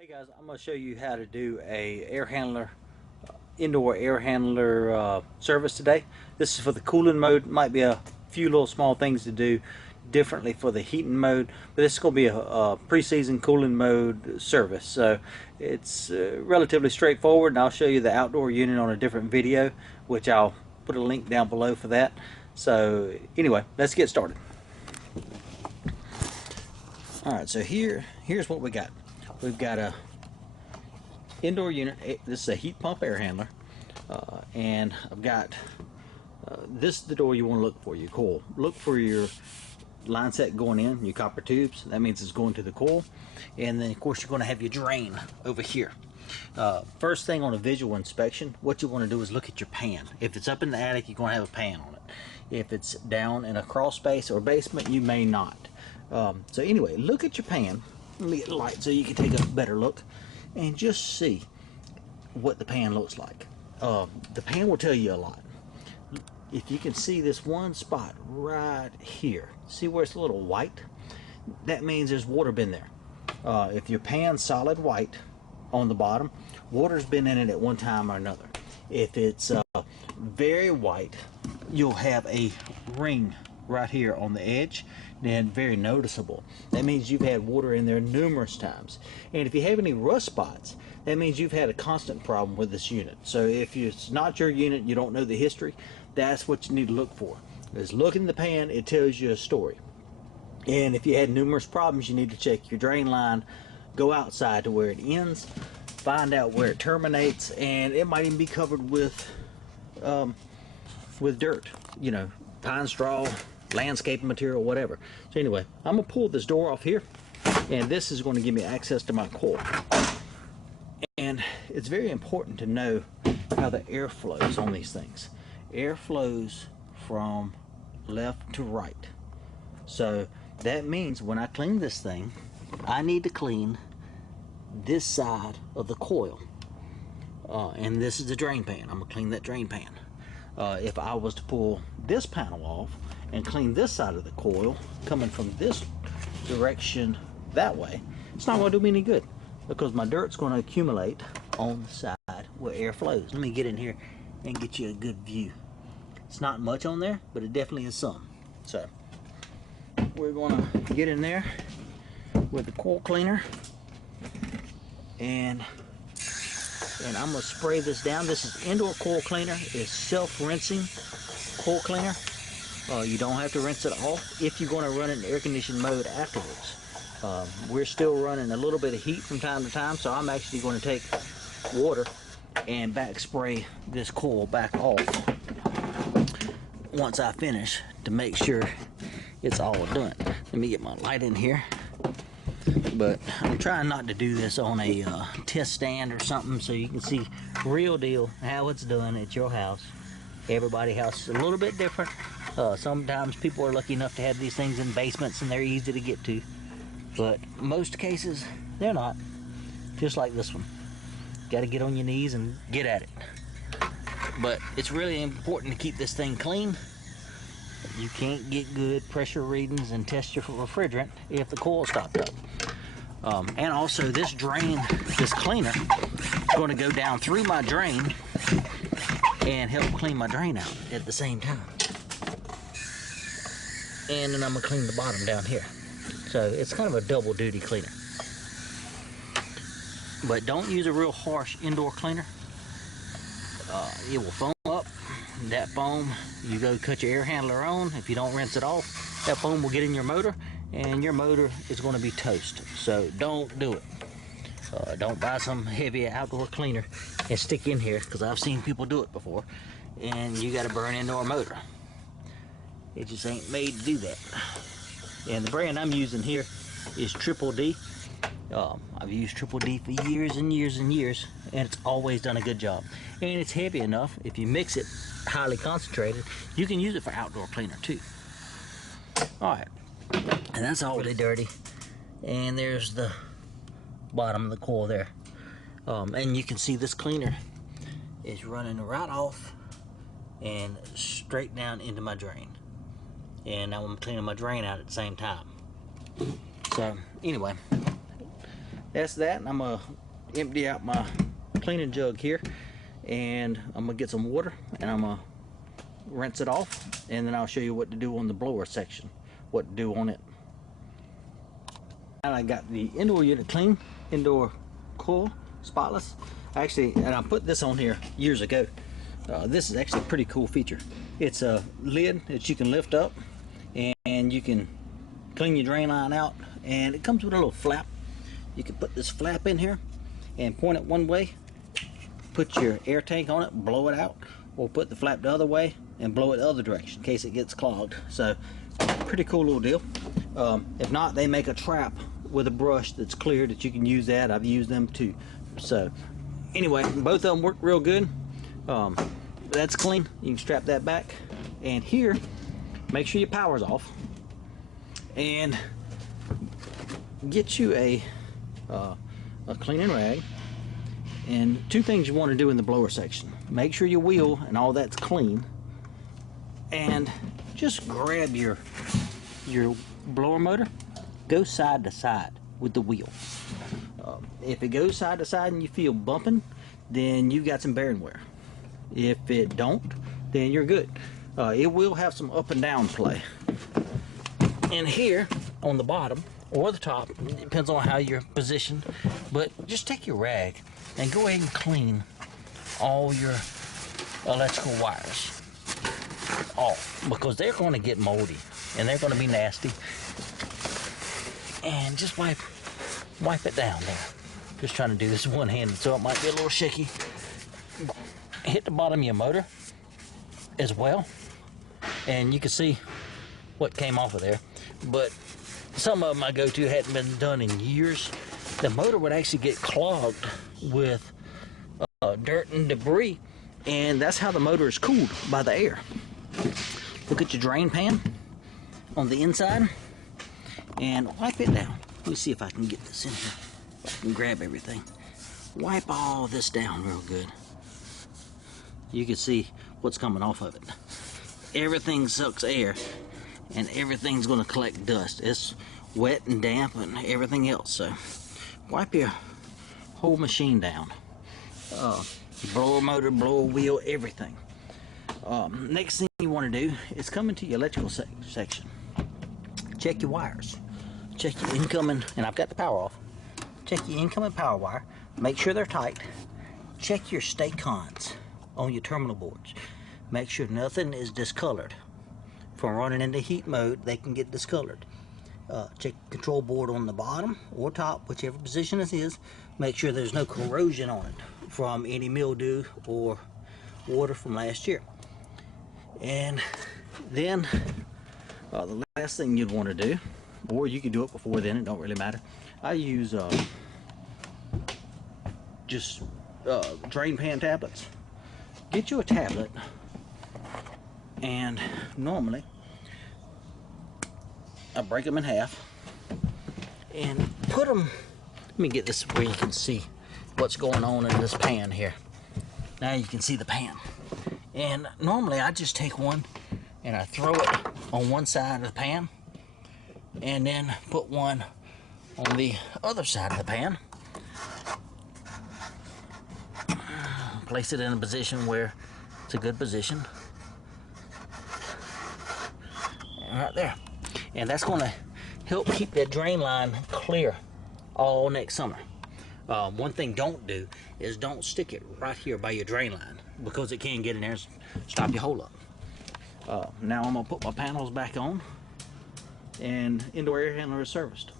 Hey guys, I'm going to show you how to do a air handler, indoor air handler service today. This is for the cooling mode. Might be a few little small things to do differently for the heating mode, but this is going to be a pre-season cooling mode service. So it's relatively straightforward, and I'll show you the outdoor unit on a different video, which I'll put a link down below for that. So anyway, let's get started. Alright, so here's what we got. We've got a indoor unit. This is a heat pump air handler, and I've got this is the door you want to look for, your coil. Look for your line set going in, your copper tubes. That means it's going to the coil, and then of course you're going to have your drain over here. First thing on a visual inspection, what you want to do is look at your pan. If it's up in the attic, you're going to have a pan on it. If it's down in a crawl space or basement, you may not. So anyway, look at your pan. Let me get the light so you can take a better look and just see what the pan looks like. The pan will tell you a lot. If you can see this one spot right here, see where it's a little white? That means there's water been there. If your pan's solid white on the bottom, water's been in it at one time or another. If it's very white, you'll have a ring right here on the edge, then very noticeable. That means you've had water in there numerous times. And if you have any rust spots, that means you've had a constant problem with this unit. So if it's not your unit, you don't know the history, that's what you need to look for. Is look in the pan, it tells you a story. And if you had numerous problems, you need to check your drain line, go outside to where it ends, find out where it terminates, and it might even be covered with dirt, you know, pine straw, landscaping material, whatever. So anyway, I'm gonna pull this door off here, and this is going to give me access to my coil. And it's very important to know how the air flows on these things. Air flows from left to right. So that means when I clean this thing, I need to clean this side of the coil. And this is the drain pan. I'm gonna clean that drain pan. If I was to pull this panel off and clean this side of the coil, coming from this direction that way, it's not going to do me any good because my dirt's going to accumulate on the side where air flows. Let me get in here and get you a good view. It's not much on there, but it definitely is some. So we're going to get in there with the coil cleaner, and I'm going to spray this down. This is indoor coil cleaner. It's self-rinsing coil cleaner. You don't have to rinse it off if you're going to run it in air conditioning mode afterwards. We're still running a little bit of heat from time to time, so I'm actually going to take water and back spray this coil back off once I finish to make sure it's all done. Let me get my light in here. But I'm trying not to do this on a test stand or something, so you can see real deal how it's done at your house. Everybody's house is a little bit different. Sometimes people are lucky enough to have these things in basements and they're easy to get to, but most cases they're not. Just like this one, got to get on your knees and get at it. But it's really important to keep this thing clean. You can't get good pressure readings and test your refrigerant if the coil stopped up. And also this drain, this cleaner, is going to go down through my drain and help clean my drain out at the same time. And then I'm going to clean the bottom down here. So it's kind of a double duty cleaner. But don't use a real harsh indoor cleaner. It will foam up. That foam, you go cut your air handler on. If you don't rinse it off, that foam will get in your motor, and your motor is going to be toast. So don't do it. Don't buy some heavy outdoor cleaner and stick in here, because I've seen people do it before, and you got to burn into a motor. It just ain't made to do that. And the brand I'm using here is Triple D. I've used Triple D for years and years and years, and it's always done a good job. And it's heavy enough, if you mix it highly concentrated, you can use it for outdoor cleaner too. Alright, and that's all really dirty. And there's the bottom of the coil there. And you can see this cleaner is running right off and straight down into my drain. And now I'm cleaning my drain out at the same time. So anyway, that's that. And I'm gonna empty out my cleaning jug here, and I'm gonna get some water and I'm gonna rinse it off, and then I'll show you what to do on the blower section, what to do on it. And I got the indoor unit clean, indoor coil, spotless. Actually, and I put this on here years ago. This is actually a pretty cool feature. It's a lid that you can lift up, and you can clean your drain line out, and it comes with a little flap. You can put this flap in here and point it one way, put your air tank on it, blow it out, or put the flap the other way and blow it the other direction in case it gets clogged. So pretty cool little deal. If not, they make a trap with a brush that's clear that you can use that. I've used them too. So anyway, both of them work real good. That's clean. You can strap that back, and here, make sure your power's off, and get you a cleaning rag. And two things you want to do in the blower section: make sure your wheel and all that's clean, and just grab your blower motor, go side to side with the wheel. If it goes side to side and you feel bumping, then you got some bearing wear. If it don't, then you're good. It will have some up and down play. And here on the bottom or the top, it depends on how you're positioned, but just take your rag and go ahead and clean all your electrical wires off, because they're going to get moldy and they're going to be nasty. And just wipe it down there. Just trying to do this one-handed, so it might be a little shaky. Hit the bottom of your motor as well, and you can see what came off of there. But some of them I go to hadn't been done in years. The motor would actually get clogged with dirt and debris, and that's how the motor is cooled, by the air. Look at your drain pan on the inside and wipe it down. Let me see if I can get this in here. I can grab everything. Wipe all this down real good. You can see what's coming off of it. Everything sucks air, and everything's going to collect dust. It's wet and damp and everything else. So wipe your whole machine down. Blower motor, blower wheel, everything. Next thing you want to do is come into your electrical section. Check your wires. Check your incoming, and I've got the power off. Check your incoming power wire. Make sure they're tight. Check your stay cons on your terminal boards. Make sure nothing is discolored. From running into heat mode, they can get discolored. Check the control board on the bottom or top, whichever position this is. Make sure there's no corrosion on it from any mildew or water from last year. And then the last thing you'd want to do, or you can do it before then, it don't really matter. I use just drain pan tablets. Get you a tablet, and normally I break them in half and put them, let me get this where you can see what's going on in this pan here. Now you can see the pan. And normally I just take one and I throw it on one side of the pan, and then put one on the other side of the pan. Place it in a position where it's a good position. Right there. And that's going to help keep that drain line clear all next summer. One thing don't do is don't stick it right here by your drain line, because it can get in there and stop your hole up. Now I'm going to put my panels back on, and indoor air handler is serviced.